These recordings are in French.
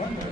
Oui.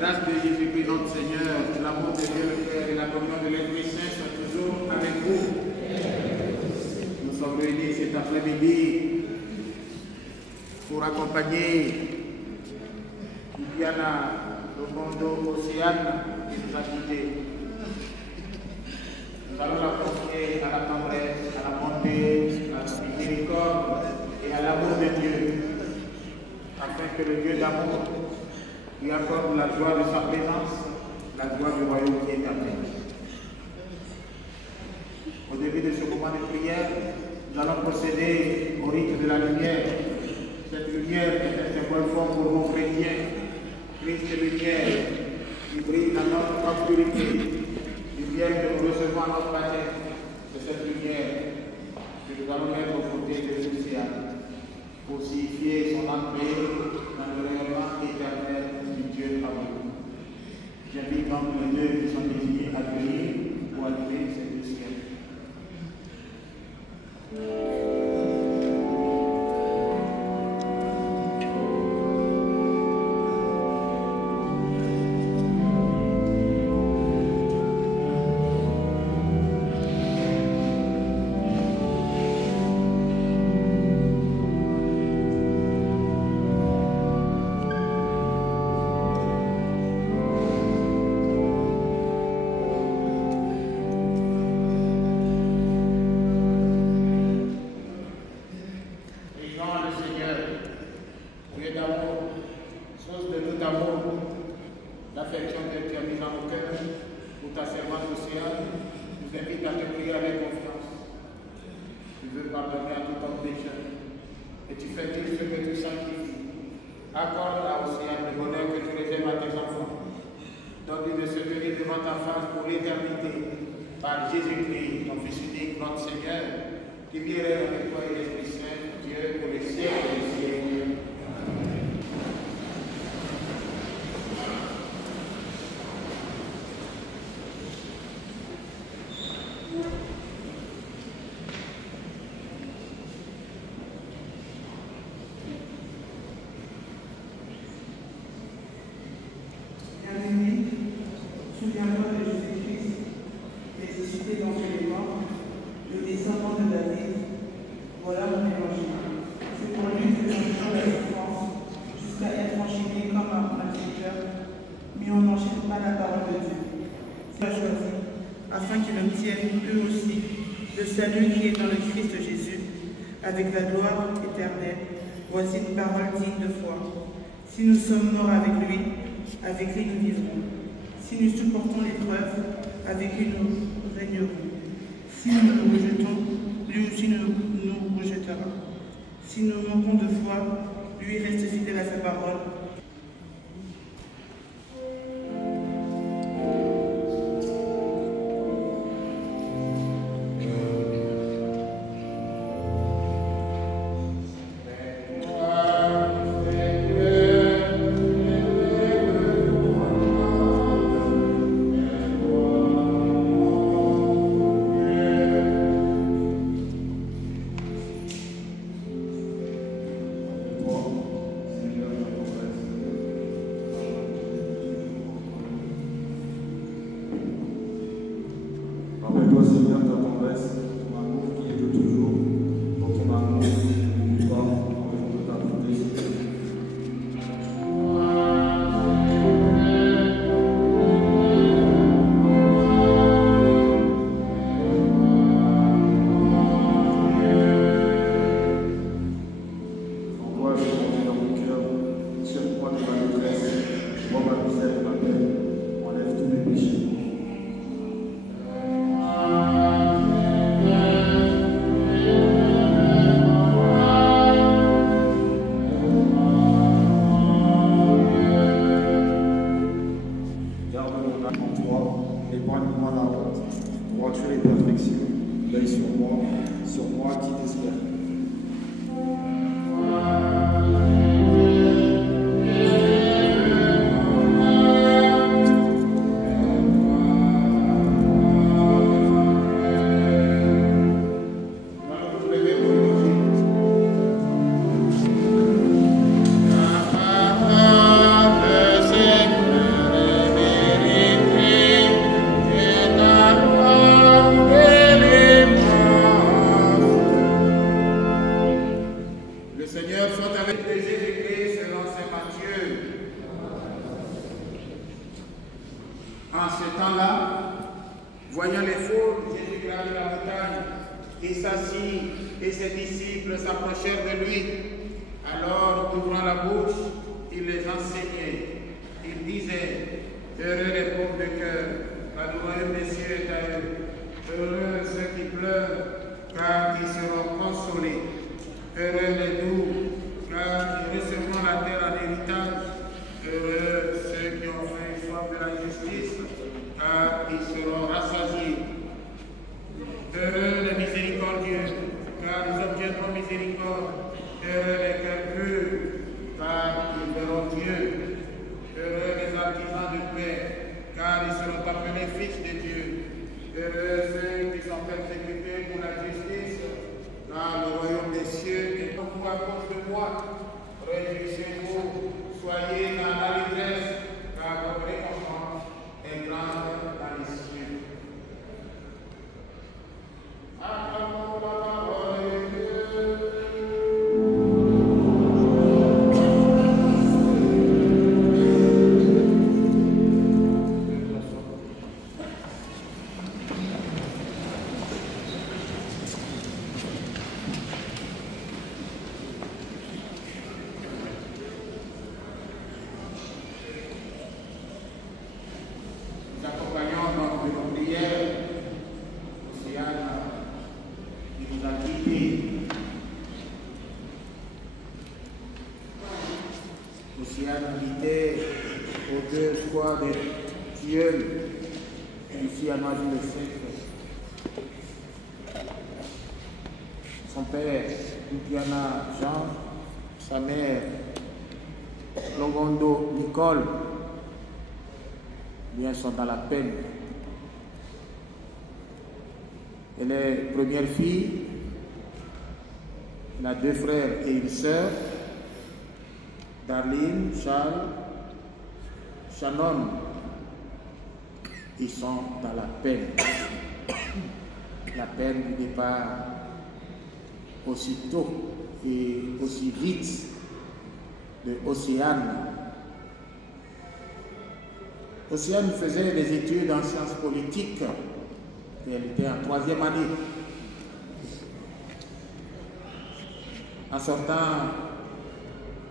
grâce de Jésus-Christ notre Seigneur, l'amour de Dieu le Père et la communion de l'Esprit Saint soient toujours avec vous. Nous sommes réunis cet après-midi pour accompagner Diana Lomondo Océane qui nous a quittés. Nous allons la confier à la tendresse, à la bonté, à la miséricorde et à l'amour de Dieu, afin que le Dieu d'amour lui accorde la joie de sa présence, la joie du royaume éternel. Au début de ce moment de prière, nous allons procéder au rite de la lumière. Cette lumière est un symbole fort pour nous chrétiens. Christ est lumière qui brille dans notre obscurité. Lumière que nous recevons à notre baptême. C'est cette lumière que nous allons mettre aux côtés de l'océan pour signifier son entrée dans le rayonnement éternel du Dieu amour. J'invite donc les deux qui sont désignés à venir pour allumer cette lumière. Avec la gloire éternelle, voici une parole digne de foi. Si nous sommes morts avec lui nous vivrons. Si nous supportons l'épreuve, avec lui nous régnerons. Si nous nous rejetons, lui aussi nous rejettera. Si nous manquons de foi, lui reste fidèle à sa parole. ce temps-là, voyant les foules, Jésus gravit la montagne et s'assit, et ses disciples s'approchèrent de lui. Alors, ouvrant la bouche, il les enseignait. Il disait, heureux les pauvres de cœur, la louange des cieux est à eux. Heureux ceux qui pleurent, car ils seront consolés. Heureux les doux, car ils recevront la terre en héritage. Heureux ceux qui ont faim et soif de la justice, car ils seront rassasiés. Heureux les miséricordieux, car ils obtiendront miséricorde. Heureux les cœurs purs, car ils verront Dieu. Heureux les artisans de paix, car ils seront appelés fils de Dieu. Heureux ceux qui sont persécutés pour la justice, car le royaume des cieux est pour vous à cause de moi. Réjouissez-vous, soyez dans l'allégresse, car votre récompense est grande dans les cieux. Acclamons la parole de Dieu. Son père, Lupiana Jean, sa mère, Longondo Nicole, bien sont dans la peine. Elle est première fille, elle a 2 frères et une sœur, Darlene, Charles, Shannon. Ils sont dans la peine. La peine du départ aussi tôt et aussi vite de Océane. Océane faisait des études en sciences politiques. Elle était en 3e année. En sortant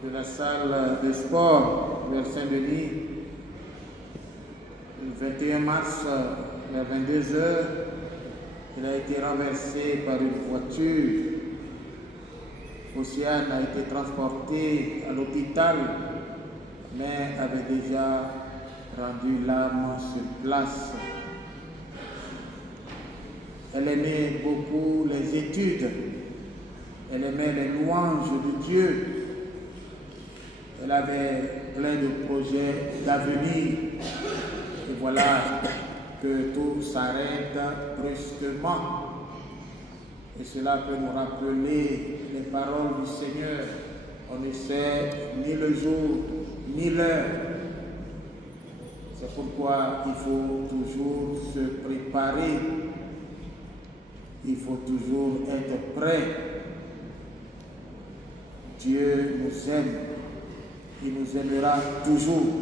de la salle de sport vers Saint-Denis, le 21 mars, vers 22 h, elle a été renversée par une voiture. Océane a été transportée à l'hôpital, mais avait déjà rendu l'âme sur place. Elle aimait beaucoup les études, elle aimait les louanges de Dieu, elle avait plein de projets d'avenir. Et voilà que tout s'arrête brusquement. Et cela peut nous rappeler les paroles du Seigneur. On ne sait ni le jour, ni l'heure. C'est pourquoi il faut toujours se préparer. Il faut toujours être prêt. Dieu nous aime. Il nous aimera toujours.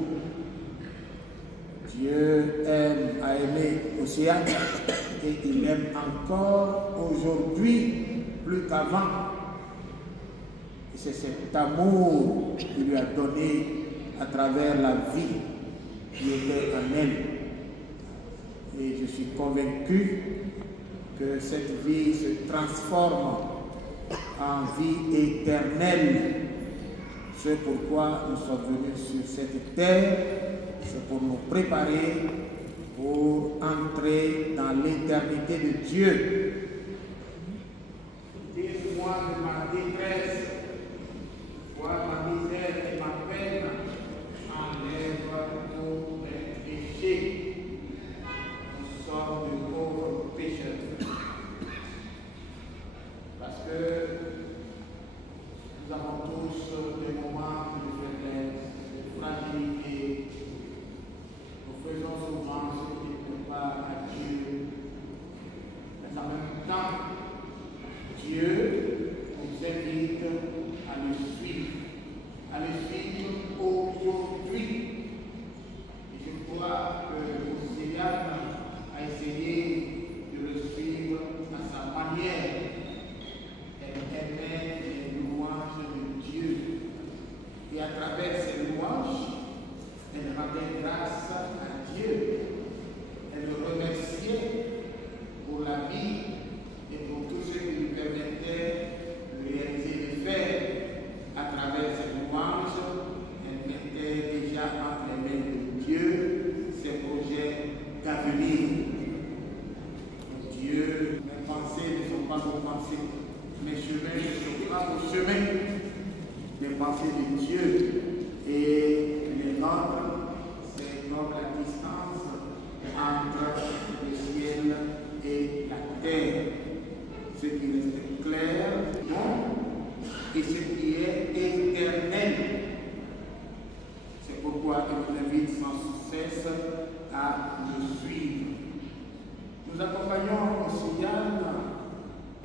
Dieu aime, a aimé Océane et il aime encore aujourd'hui plus qu'avant. Et c'est cet amour qu'il lui a donné à travers la vie qui était en elle. Et je suis convaincu que cette vie se transforme en vie éternelle. C'est pourquoi nous sommes venus sur cette terre. C'est pour nous préparer pour entrer dans l'éternité de Dieu. Dis-moi de ma détresse, vois ma misère et ma peine, enlève tous mes péchés. Nous sommes de pauvres pécheurs. Parce que nous avons tous des moments de faiblesse, de fragilité. Nous faisons souvent ce qui ne plaît pas à Dieu. Mais en même pensées de Dieu et les nôtres, c'est donc la distance entre le ciel et la terre. Ce qui reste clair, bon, et ce qui est éternel. C'est pourquoi il nous invite sans cesse à nous suivre. Nous accompagnons Océane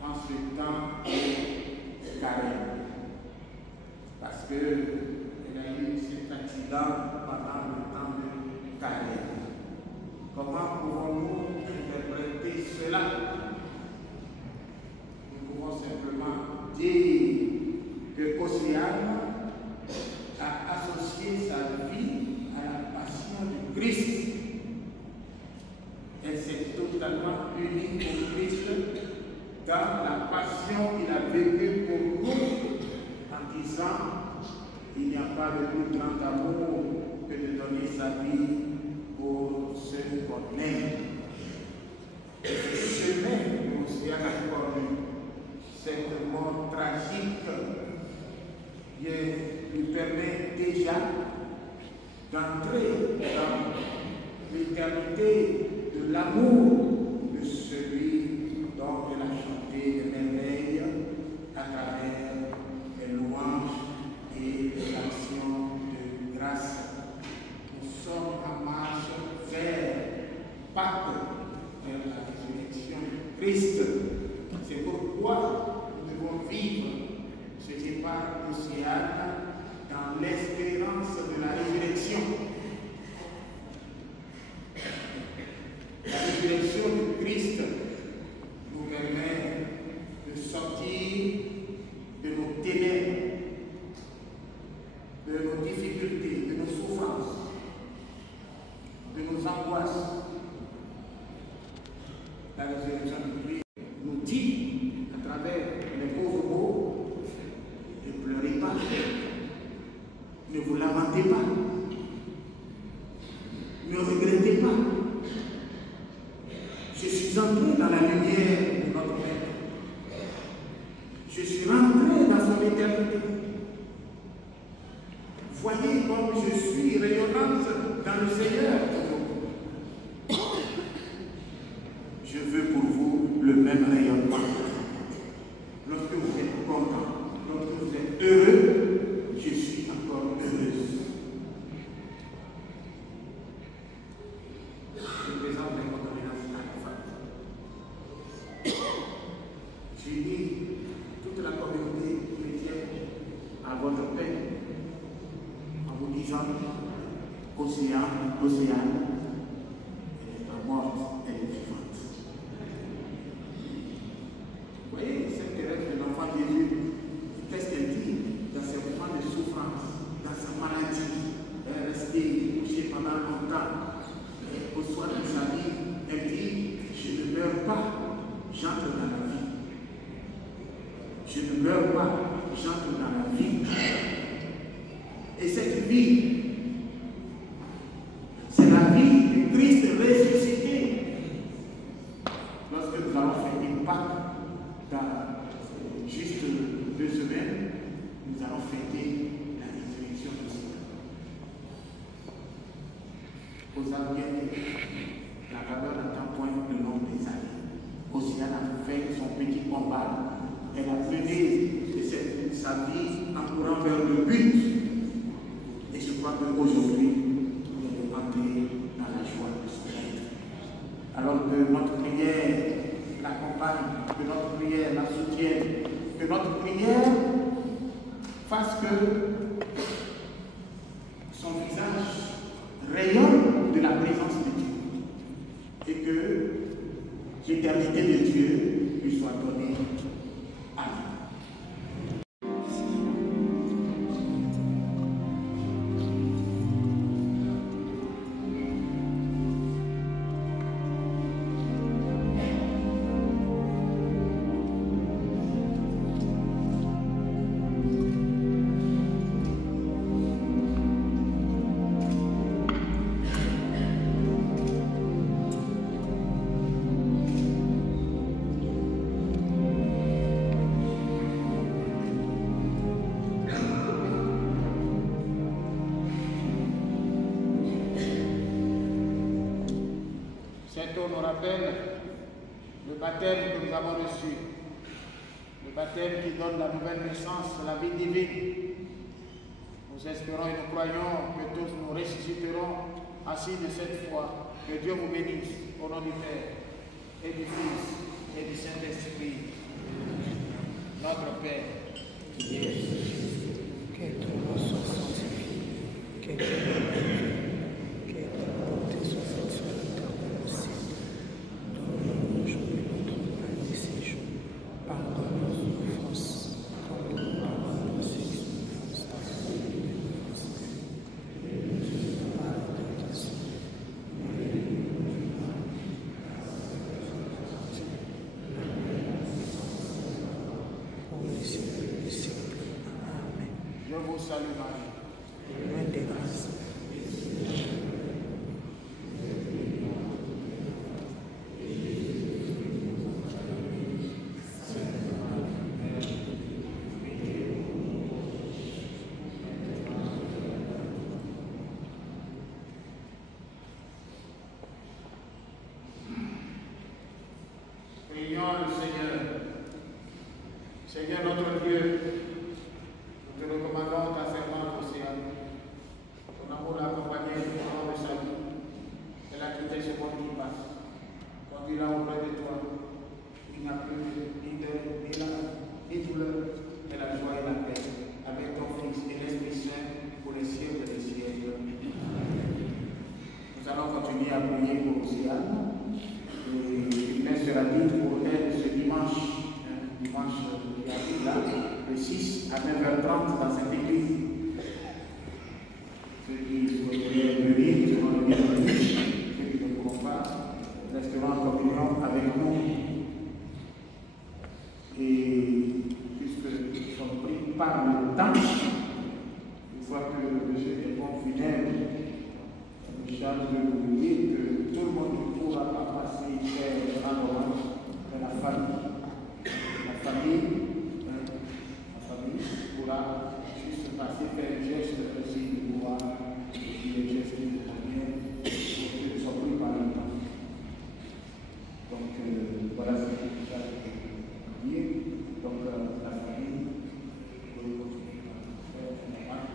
dans ce temps de carême, parce qu'elle a eu cet accident pendant le temps de carême. Comment pouvons-nous interpréter cela? Nous pouvons simplement dire que Océane a associé sa vie à la passion de Christ. Elle s'est totalement unie au Christ dans la passion qu'il a vécue pour nous, en disant il n'y a pas de plus grand amour que de donner sa vie pour ceux qu'on aime. Ce chemin que l'Océane a connu, cette mort tragique, lui permet déjà d'entrer dans l'éternité de l'amour de celui dont elle a chanté des merveilles à travers les louanges et les actions de grâce. Nous sommes en marche vers Pâques, vers la résurrection de Christ. C'est pourquoi nous devons vivre ce départ Océane dans l'espérance de la résurrection. La résurrection de Christ nous permet de sortir de nos ténèbres, de nos difficultés, de nos souffrances, de nos angoisses. La résurrection de Christ nous dit, à travers les pauvres mots, ne pleurez pas, ne vous lamentez pas, ne regrettez pas. Je suis entré dans la lumière de notre Maître. Je suis rentré dans son éternité. Voyez comme je suis rayonnante dans le Seigneur. Je veux pour vous le même rayonnement. Lorsque vous êtes content, lorsque vous êtes heureux, je suis encore heureuse. Je présente les condoléances à la femme. J'unis toute la communauté chrétienne à votre paix en vous disant Océane, elle est pas morte, elle est vivante. Vous voyez, cette Thérèse de l'enfant Jésus, qu'est-ce qu'elle dit dans ses moments de souffrance, dans sa maladie? Elle est restée couchée pendant longtemps. Et au soir de sa vie, elle dit, je ne meurs pas, j'entre dans la vie. Je ne meurs pas, j'entre dans la vie. Et cette vie, c'est la vie de Christ ressuscité. Lorsque nous allons fêter Pâques, dans juste 2 semaines, nous allons fêter la résurrection de Seigneur. Aux amis, la valeur n'attend point le nombre des années. Océane a fait son petit combat. Elle a mené sa vie en courant vers le but. Et je crois qu'aujourd'hui, nous allons entrer dans la joie de son être. Alors que notre prière l'accompagne, que notre prière la soutienne, que notre prière fasse que son visage rayonne de la présence de Dieu et que l'éternité de Dieu lui soit donnée. Amen. Cette eau nous rappelle le baptême que nous avons reçu. Le baptême qui donne la nouvelle naissance, la vie divine. Nous espérons et nous croyons que tous nous ressusciterons assis de cette foi. Que Dieu vous bénisse au nom du Père et du Fils et du Saint-Esprit. Notre Père, qui es aux cieux, que ton nom soit sanctifié, que ton nom que ta volonté soit faite sur la terre comme au ciel. Donne-nous aujourd'hui notre pain de ces jours. Pardonne nos offenses, comme nous pardonnons à ceux qui nous offensent. je vous salue Marie. Pleine de grâce. Prions le Seigneur. Seigneur notre Dieu, nous te recommandons ta servante Océane. Ton amour l'a accompagnée tout au long de sa vie. Elle a quitté ce monde qui passe. Conduis-la auprès de toi. Il n'y a plus ni deuil, ni douleur, mais la joie et la paix. Avec ton Fils et l'Esprit Saint pour les siècles des siècles. Nous allons continuer à prier pour Océane. Il sera dit pour elle ce dimanche qui arrive là, le 6 à 9h30 dans cette église. Ceux qui souhaiteraient venir seront les bienvenus. Ceux qui ne pourront pas resteront en communion avec nous. Et puisque nous sommes pris par le temps, une fois que le monsieur est bon funèbre, je me charge de vous dire que tout le monde ne pourra pas passer faire un hommage de la famille. La famille pourra juste passer faire un geste aussi de pouvoir, et puis un geste de lumière, pour qu'ils ne soient plus par le temps. Donc voilà ce que je veux dire. Donc la famille, vous pouvez continuer à faire un hommage.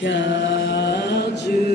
Car Dieu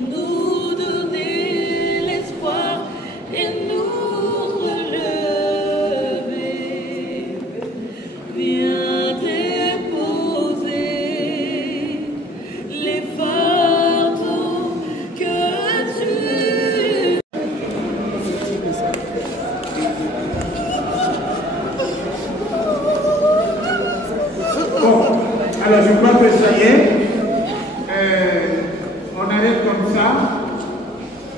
nous donner l'espoir et nous relever. Viens déposer les fardeaux que tu... Bon, alors je crois que ça y est. On arrête comme ça.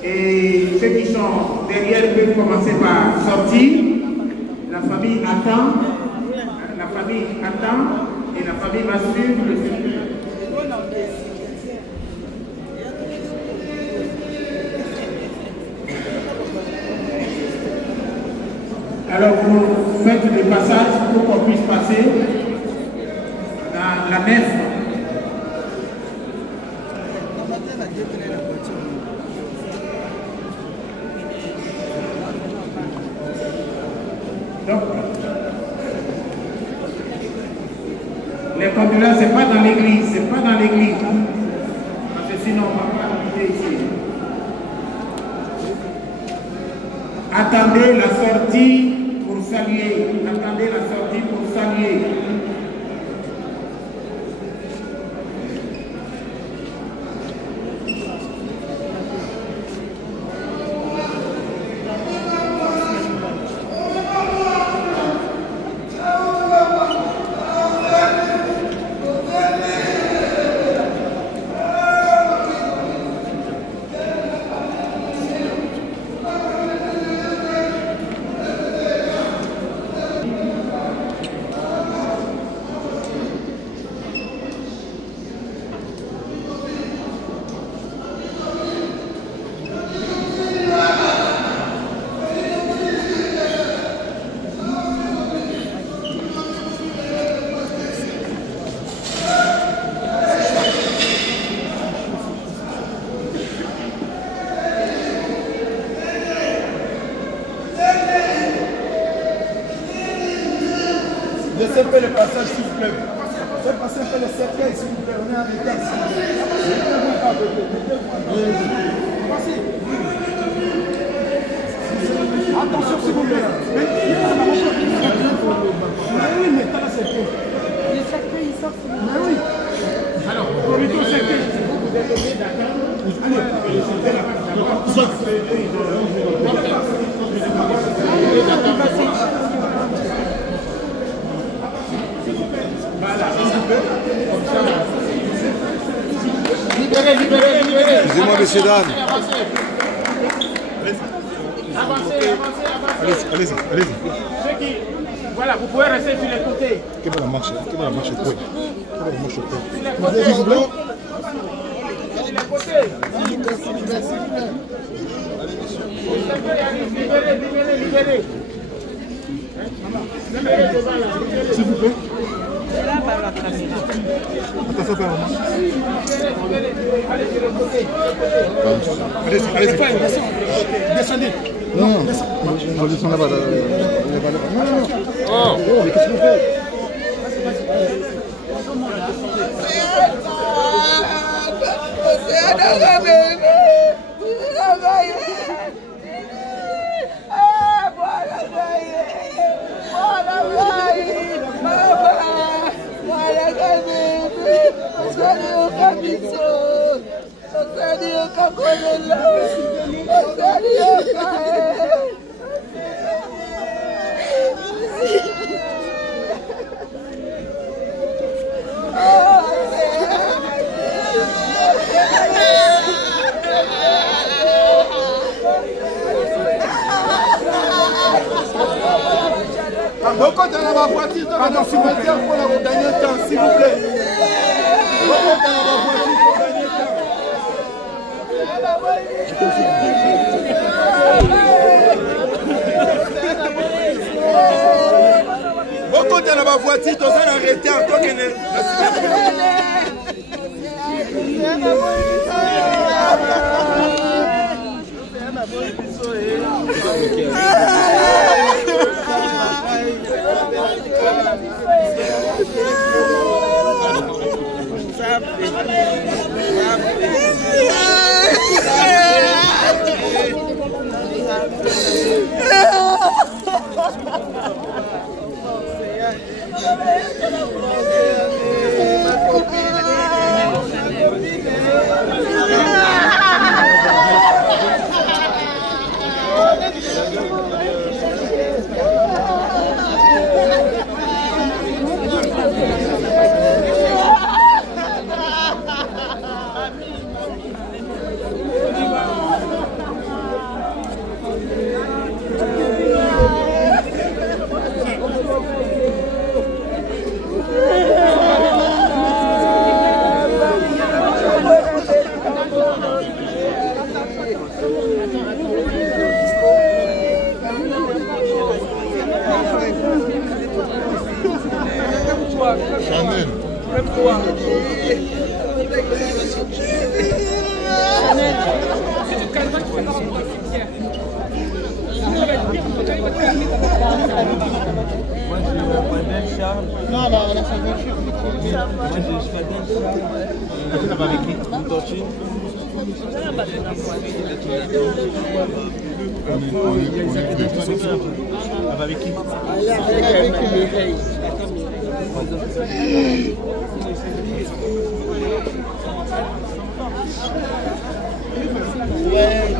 Et ceux qui sont derrière peuvent commencer par sortir. La famille attend. La famille attend. Et la famille va suivre le Seigneur. Alors vous faites le passage pour qu'on puisse passer dans la nef. Donc, les condoléances, c'est pas dans l'église, c'est pas dans l'église. Parce que sinon, on ne va pas habiter ici. Attendez la sortie pour saluer. Attendez la sortie pour saluer. Laissez un peu le passage, s'il vous plaît. Faites passer un peu le cercueil, s'il vous plaît. On est en retard. Attention, s'il vous plaît. Mais oui, mais t'as le cercueil. Le cercueil, il sort. Mais oui. Alors, pour le cercueil, vous êtes obligé d'attendre. Libérez, libérez, libérez. Excusez-moi, messieurs, dames. Avancez, avancez, avancez. Allez-y, allez-y. Ceux qui... Voilà, vous pouvez rester sur les côtés. Quelle va la marche? Quelle va la marche au coin? Quelle va la marche au coin? Sur les côtés. S'il vous plaît. Sur les côtés. Libérez, libérez, libérez. Libérez devant là. S'il vous plaît. Là, par la caméra. Attention, père. Allez sur le côté. Allez-y, allez-y. Descendez. Non, non. On descend là-bas. Non, non, non. Oh, mais qu'est-ce que vous faites? Beaucoup dans la voiture, dans la cimetière pour la gagner le temps, s'il vous plaît. Beaucoup dans la voiture pour gagner le temps. Beaucoup dans la voiture, tous en arrêté en tant que Non, là, ça va. Moi, je fais d'un Charles. Ça va avec qui? Une tortue. Ça va avec qui? Ouais.